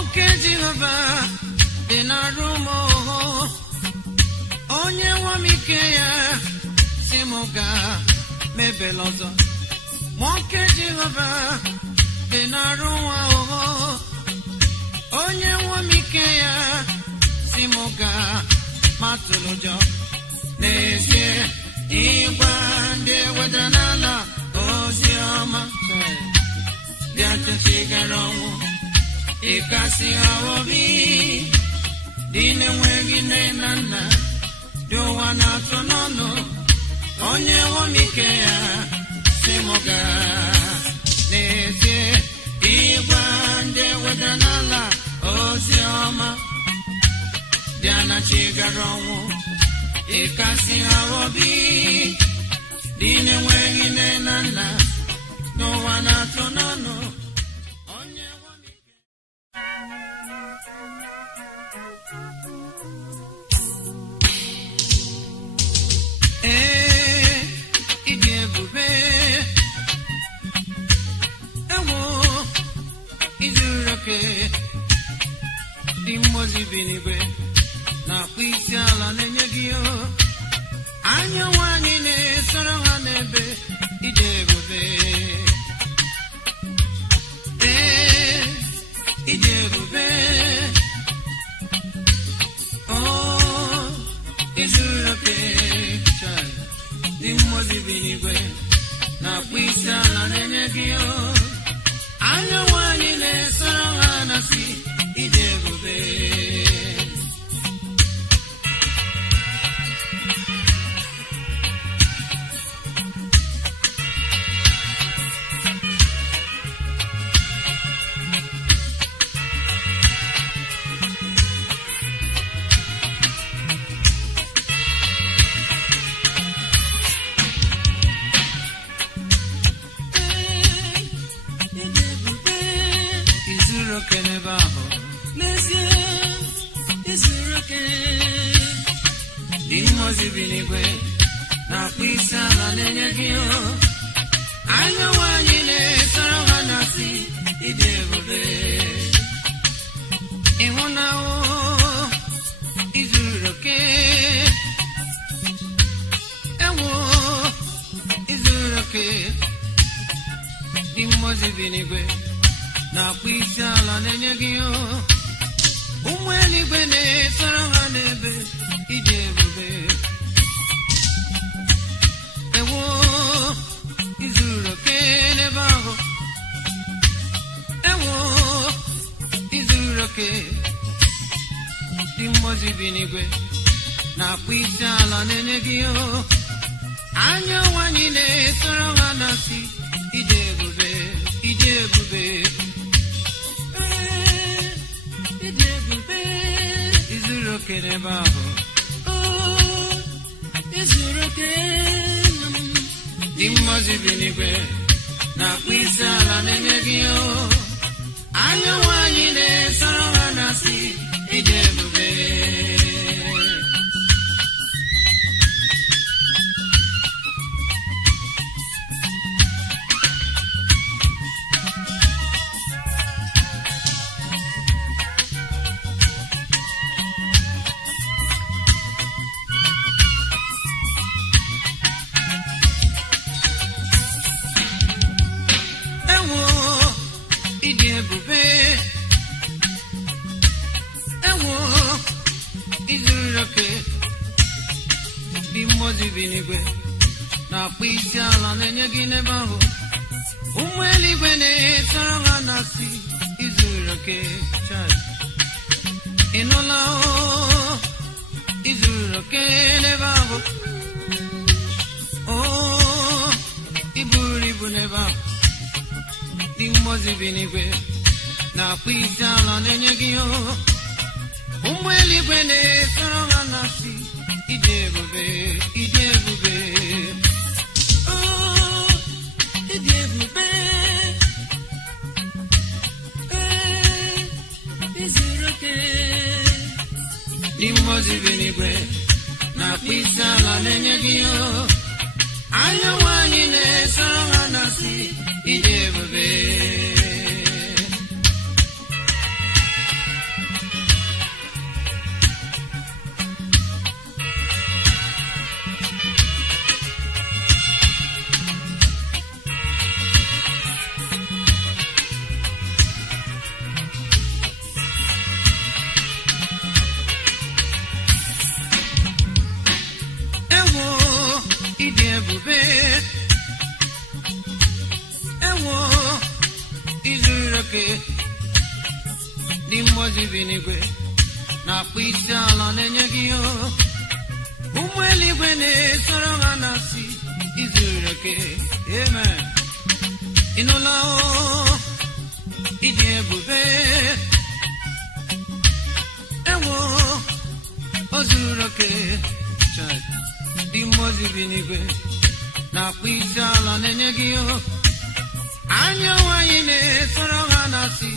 nwoke Jehova dị na rumo onye nwamike ya si m gaa mebela ọzọ nwoke Jehova dị na ruwa onye nwamike ya si m gaa matụrụ ụjọ n'ezie ịgwa ndị eweda n'ala ozi ọma bịa chechigara ọnwụ ịkasị ha obi dị na-enweghị nne na nna dị ụwa na-atụ n'ọnụ onye nwamike ya si m gaa n'ezie ịgwa ndị eweda n'ala ozi ọma bịa na chigara ọnwụ ịkasị ha obi dị na-enweghị nne na nna n'ụwa na-atụ n'ọnụ onye nwamike. Ịdị ebube ewo izuru oke dị mmụọ bi n'igwe na-akpụ isi ala na-enye gị anya nwanyị na-esoro ha n'ebe ịdị ebube ịdị ebube izuru oke dị mmụọ bi n'igwe na-akpụ isi ala na-enye gị anya nwanyị na-esoro ha na-asị ịdị ebube Binigwe na-akpụ isi ala na-enye gị anya nwanyị na-esoro ha na-asị ịdị ebube ịhụnahụ izuru oke ewo izuru oke dị mmụọ binigwe na-akpụ isi ala na-enye gị ụmụ eluigwe na-esoro ha n'ebe ịdị ebube ewo izuru oke n'ebe ahụ ewo izuru oke dị mmụọ bi n'igwe na-akpụ isi ala na-enye gị anya nwanyị na-esoro ha na-asị ịdị ebube ịdị ebube ịdị ebube izuru oke n'ebe ahụ izuru oke dị mmụọ bi n'igwe na-akpụ isi ala na-enye gị anya nwanyị na-esoro ha na-asị ịdị ebube na-akpụ isi ala na-enye gị n'ebe ahụ ụmụ eluigwe na-esoro ha na-asị izuru oke ịnụla izuru oke n'ebe ahụ iburu ibu n'ebe ahụ dị mmụọ bi n'igwe na-akpụ isi ala na-enye gị ụmụ eluigwe na-esoro ha na-asị ịdị ebube ịdị ebube ịdị ebube izuru oke dị mmụọ bi n'igwe na-akpụ isi ala na-enye gị anya nwanyị na-esoro ha na-asị ịdị ebube ndị mmụọ ozi bi n'igwe na-akpọ isi ala na-enye gị ụmụ eluigwe na-esoro ha na-asị izuru oke. Amen. Ịnụla ịdị ebube, ewo o zuru oke. Ndị mmụọ ozi bi n'igwe na-akpọ isi ala na-enye gị anya nwanyị na-esoro ha na-asị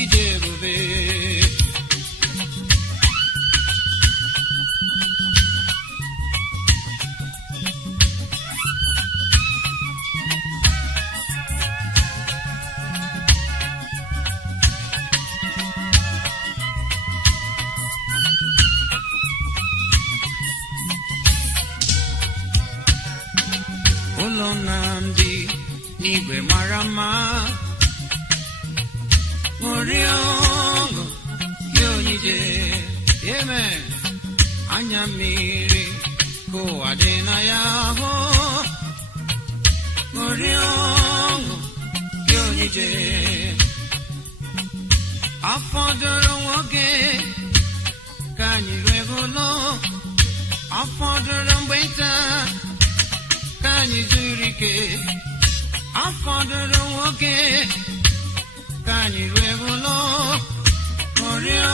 ịdị ebube. Ụlọ Nnamdi n'igwe mara mma, ṅụrịa ọṅụ gị onyinye. Amen. Anya mmiri ka ụwa dị na ya hụ, ṅụrịa ọṅụ gị onyinye. Afọdụrụ nwoke ka anyị rue ụlọ, afọdụrụ mgbe nta ka anyị zuru ike. Afọdụrụ nwoke ka anyị rue ụlọ, ṅụrịa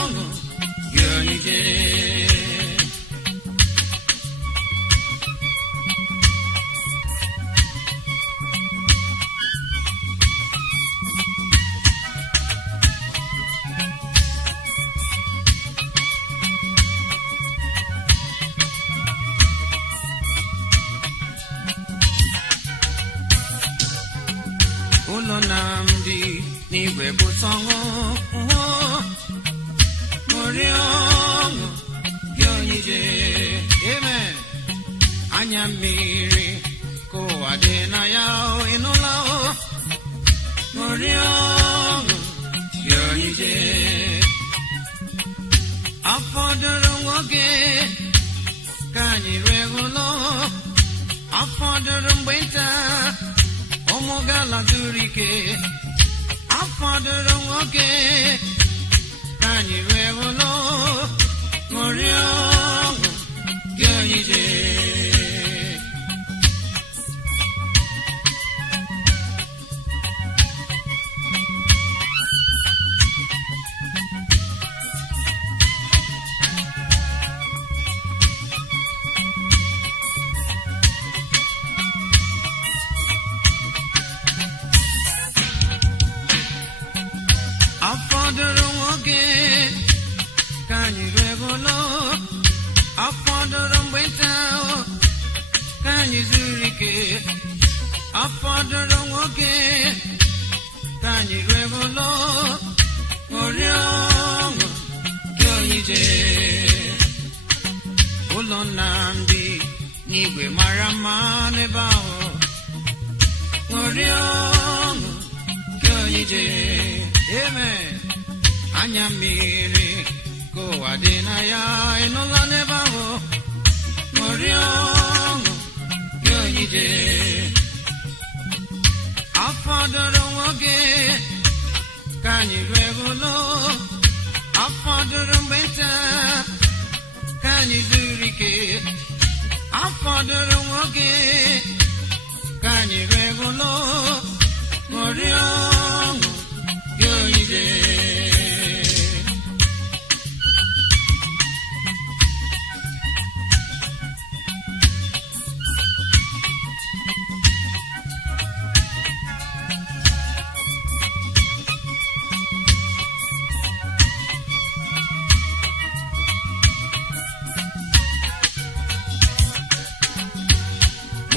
ọṅụ gị onyinye. Ụlọ Nnamdi n'igwe bụ sọṅụ, ṅụrịa ọṅụ gị onyinye. Amen. Anya mmiri ka ụwa dị na ya, ịnụla ṅụrịa ọṅụ gị onyinye. Afọdụrụ nwoke ka anyị rue ụlọ, afọdụrụ mgbe nta ụmụ gala zuru ike. Afọdụrụ nwoke ka anyị rue ụlọ, ṅụrịa ọṅụ gị onyinye. Afọdụrụ nwoke ka anyị rue ụlọ, afọdụrụ mgbe nta ka anyị zuru ike. Afọdụrụ nwoke ka anyị rue ụlọ, ṅụrịa ọṅụ gị onyinye. Ụlọ Nnamdi n'igwe mara mma n'ebe ahụ, ṅụrịa ọṅụ gị onyinye. Amen. Anya mmiri ka ụwa dị na ya, ịnụla n'ebe ahụ, ṅụrịa ọṅụ gị onyinye. Afọdụrụ nwoke ka anyị rue ụlọ, afọdụrụ mgbe nta ka anyị zuru ike. Afọdụrụ nwoke ka anyị rue ụlọ, ṅụrịa ọṅụ gị onyinye.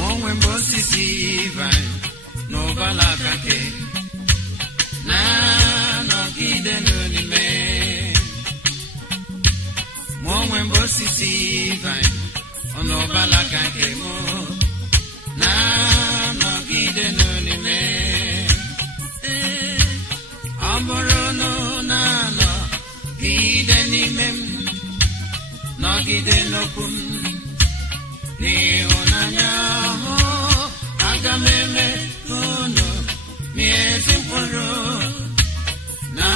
Onwe mgbe osisi vine n'ụbala aka nke na-anọgide n'ime, ma onwe mgbe osisi vine n'ụbala aka nke mụ na-anọgide n'ime. Ọ bụrụ na na-anọgide n'ime m, nọgide n'okwu m n'ịhụnanya, aga m eme unu n'ezi mkpụrụ na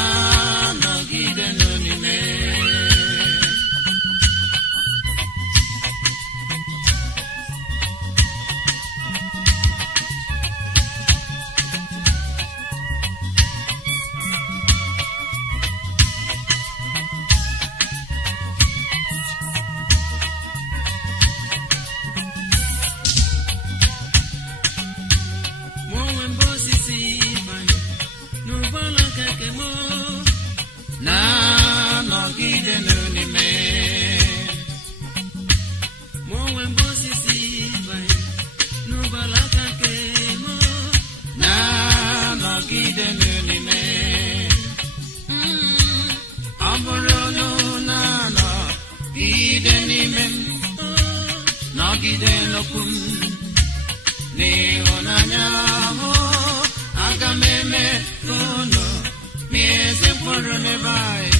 hụrụ n'ebe anyị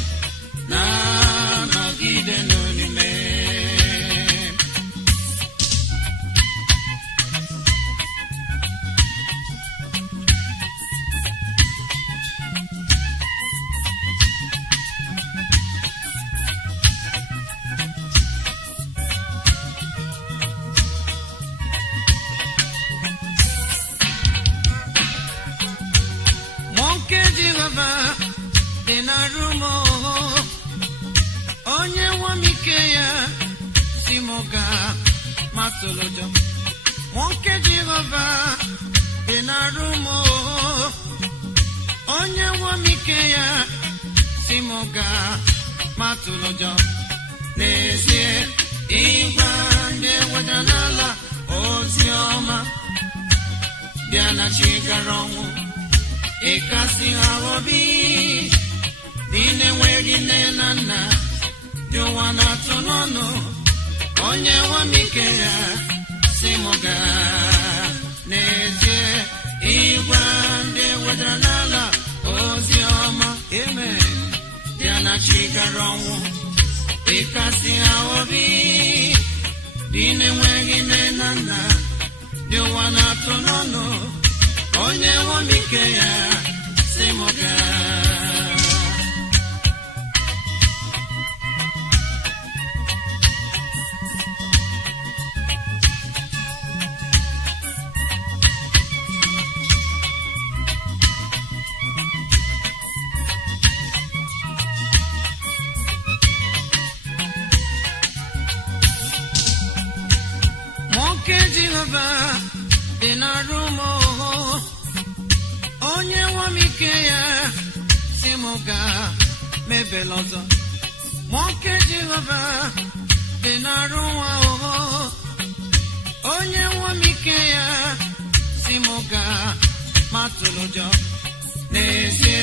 na-anọgide n'ime. Dị na rumo onye nwamike ya si m gaa matụlụjọ. Nwoke Jehova dị na rumo onye nwamike ya si m gaa matụlụjọ. N'ezie ịgwa ndị eweda n'ala ozi ọma bịa na chi gara ọnwụ ịkasị ha obi. Dị na-enweghị nne na nna dị ụwa na-atụ n'ọnụ onye nwamike ya si m gaa. N'ezie ịgwa ndị wedara n'ala ozi ọma eme bịa na chi gara ọnwụ ịkasị ha obi. Dị na-enweghị nne na nna dị ụwa na-atụ n'ọnụ onye nwamike ya si m gaa. Nwoke Jehova dị na rumo onye nwamike ya si m gaa mebela ọzọ. Nwoke Jehova dị na rumo onye nwamike ya si m gaa matụlụjọ. N'ezie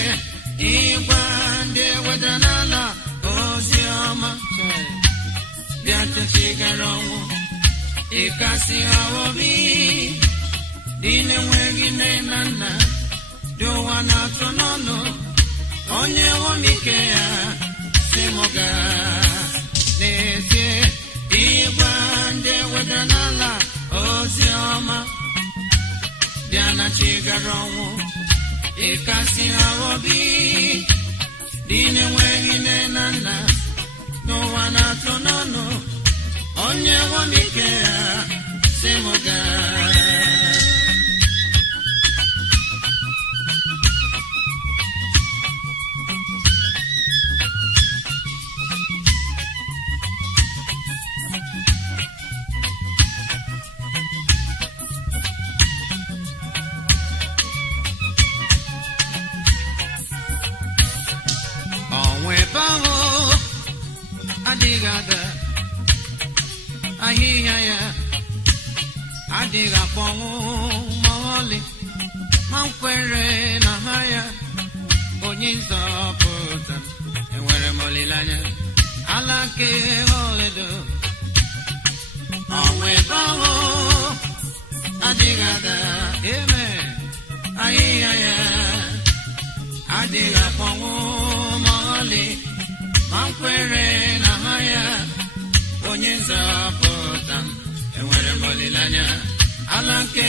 ịgwa ndị eweda n'ala ozi ọma bịa chechi gara ọnwụ ịkasị ha obi. Dị na-enweghị nne na nna dị ụwa na-atụ n'ọnụ onye nwamike ya si m gaa. N'ezie ịgwa ndị eweda n'ala ozi ọma bịa na chi gara ọnwụ ịkasị ha obi. Dị na-enweghị nne na nna dị ụwa na-atụ n'ọnụ onye nwamike ya si m gaa. Onwe ebe ahụ adịghị ada ahịhịa ya adịghị akpọnwụ ma ọlị. Ma nkwere na ha ya onye nzọpụta enwere m olileanya ala nke ọlaedo. Onwe ebe ahụ adịghị ada eme ahịhịa ya adịghị akpọnwụ ma ọlị. Ma nkwere na ha ya onye nzọpụta enwere m olileanya ala nke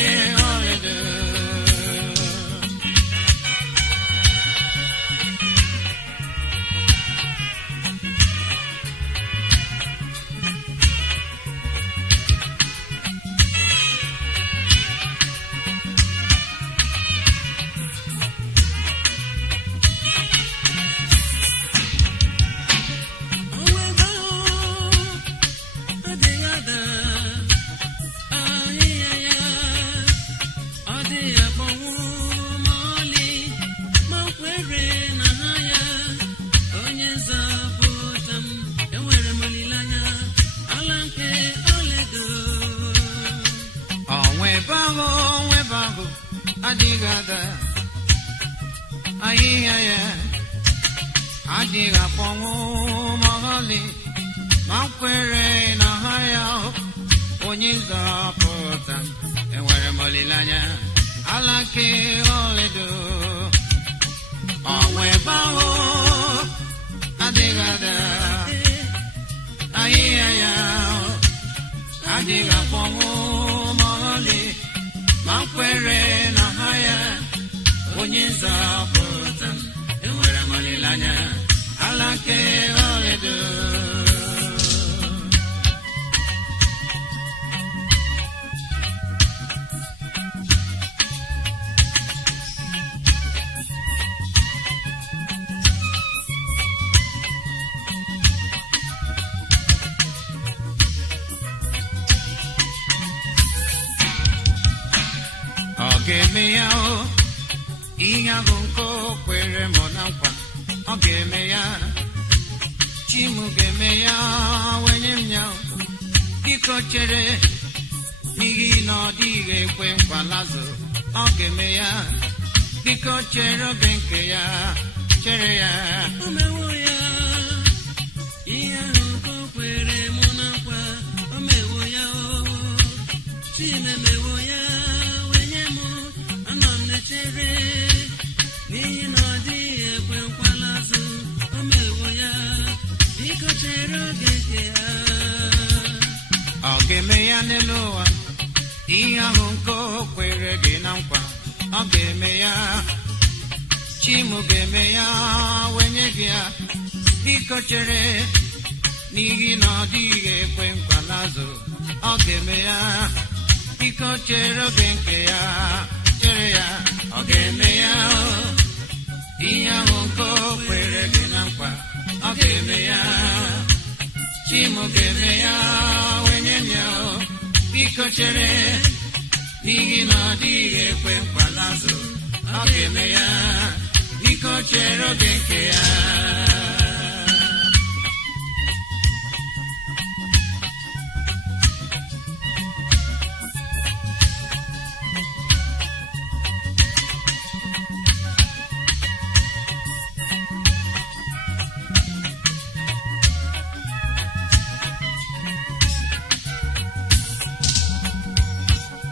ọlaedo. adịghị ada ahịhịa ya adịghị akpọnwụ ma ọlị ma nkwere na ha ya onye nzọpụta enwere m olileanya ala nke ọlaedo ọnwa ebe ahụ adịghị akpọnwụ ma ọlị ma kwere na ha ya onye nzọpụta m enwere m olileanya ala nke ọlaedo. Ọ ga-eme ya o, ihe ahụ nke o kwere m na nkwa, ọ ga-eme ya, chi m ga-eme ya, wenye m ya, biko chere, n'ihi na ọ dịghị ekwe nkwa lazụ, ọ ga-eme ya, biko chere oge nke ya, chere ya. O mewo ya, ihe ahụ nke o kwere m na nkwa, o mewo ya o, chi na-emewo ya, wenye m, anọ m na-echere, n'ihi na ọ dịghị ekwe nkwa lazụ, o mewo ya, biko chere oge nke ya. Ọ ga-eme ya n'elu ụwa, ihe ahụ nke o kwere gị na nkwa, ọ ga-eme ya, chi m ga-eme ya, wenye gị ya, biko chere, n'ihi na ọ dịghị ekwe nkwa lazụ, ọ ga-eme ya, biko chere oge nke ya, chere ya. Ọ ga-eme ya o, ihe ahụ nke o kwere gị na nkwa, ọ ga-eme ya, chi m ga-eme ya, wenye m ya o, biko chere, n'ihi na ọ dịghị ekwe nkwa lazụ, ọ ga-eme ya, biko chere oge nke ya.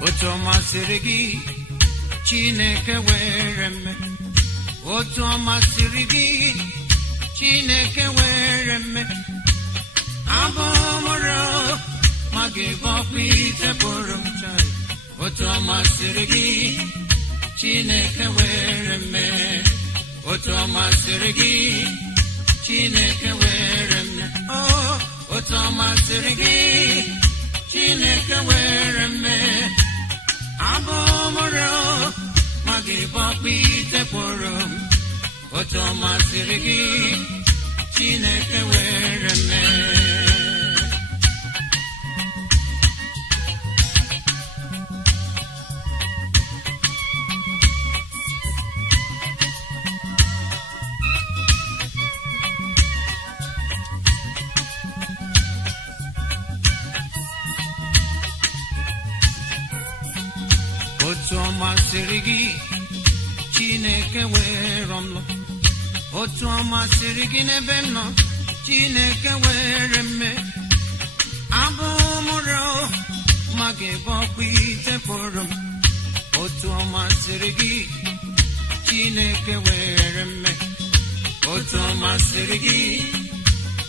Otu ọ masịrị gị, Chineke were mme. Otu ọ masịrị gị, Chineke were mme. Abụ mụrụ ma gị bọkwa itepụrụ m chai. Otu ọ masịrị gị, Chineke were mme. Otu ọ masịrị gị, Chineke were mme. Oh, otu ọ masịrị gị, Chineke were mme. Abụ mụrụ ma gị bọkwa itepụrụ m. Otu ọ masịrị gị, Chineke were mme. Otu ọ masịrị gị, Chineke were ọmlụ. Otu ọ masịrị gị n'ebe m nọ, Chineke were mme. Abụ mụrụ ma gị bọkwa itepụrụ m. Otu ọ masịrị gị, Chineke were mme. Otu ọ masịrị gị,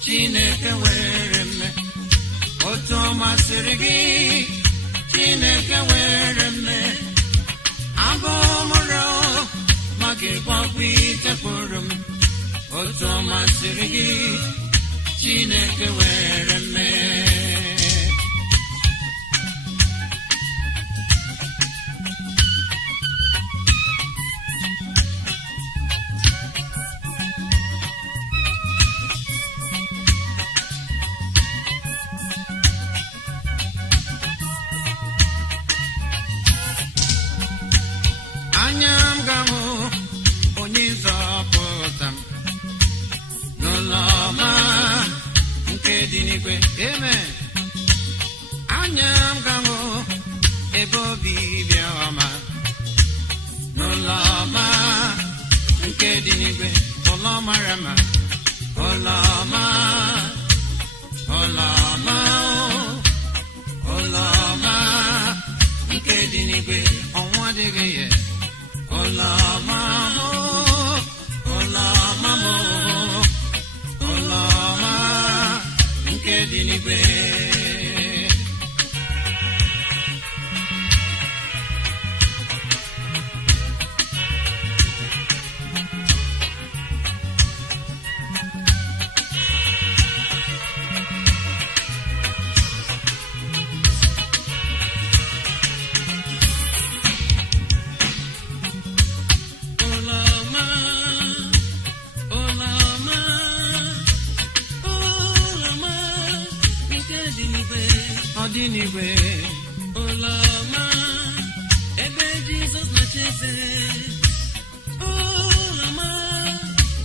Chineke were mme. Otu ọ masịrị gị, Chineke were mme. Abụ mụrụ ma gị bọkwa itepụrụ m. Otu ọ masịrị gị, Chineke were mme. Anya m ga-ahụ onye nzọpụta m n'ụlọ ọma nke dị n'igwe. Amen. Anya m ga-ahụ ebe obibi ọma n'ụlọ ọma nke dị n'igwe. Ụlọ mara mma, ụlọ ọma, ụlọ ọma, ụlọ ọma nke dị n'igwe. Ọnwụ adịghị ya. Ụlọ ọma, ụlọ ọma, ụlọ ọma nke dị n'igwe. dị n'igwe ụlọ ọma ebe Jizọs na-achị eze, ụlọ ọma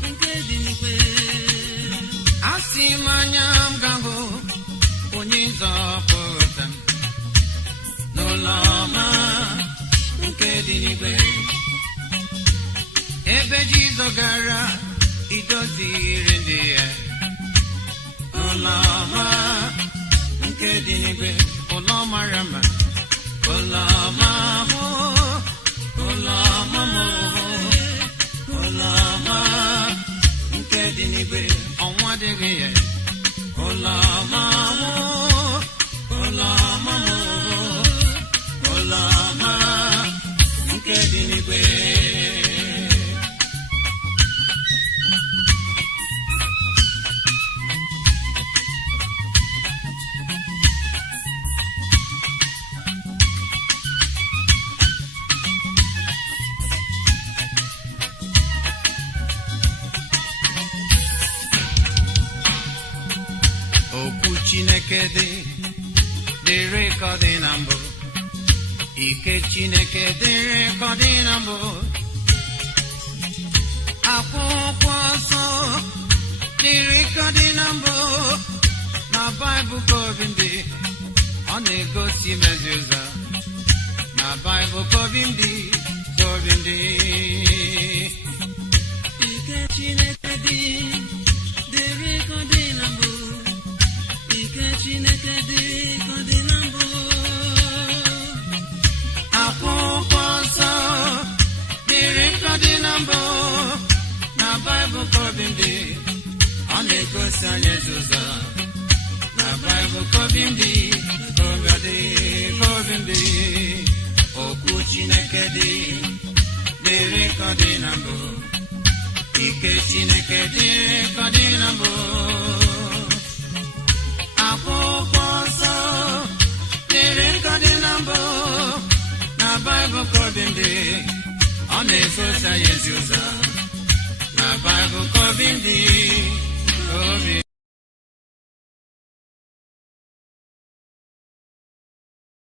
nke dị n'igwe. asị m anya m ga-ahụ onye nzọpụta m n'ụlọ ọma nke dị n'igwe, ebe Jizọs gara idoziri ndị ya. ụlọ ọma nke dị n'igwe, ụlọ mara mma, ụlọ ọma hụ, ụlọ ọma mụ, ụlọ ọma nke dị n'igwe, ọnwa adịghị ya. ụlọ ọma hụ, ụlọ ọma mụ, ụlọ ọma nke dị n'igwe. okwu Chineke dịrị ka ọ dị na mbụ, ike Chineke dịrị ka ọ dị na mbụ, akwụkwọ nsọ dịrị ka ọ dị na mbụ, na Baịbụl ka obi ndị ọ na-egosi mezi ụzọ, na Baịbụl ka obi ndị ka obi ndị. Ike Chineke dịrị ka ọ dị na mbụ, ike Chineke dịrị ka ọ dị na mbụ, akwụkwọ nsọ dịrị ka ọ dị na mbụ, na Baịbụl ka obi ndị ọ na-egosi anyị ezi ụzọ, na Baịbụl ka obi ndị ka obi dị ka obi ndị. okwu Chineke dịrị ka ọ dị na mbụ, ike Chineke dịrị ka ọ dị na mbụ, akwụkwọ nsọ dịrị ka ọ dị na mbụ, na Baịbụl ka obi ndị ọ na-egosi anyị ezi ụzọ, na Baịbụl ka obi ndị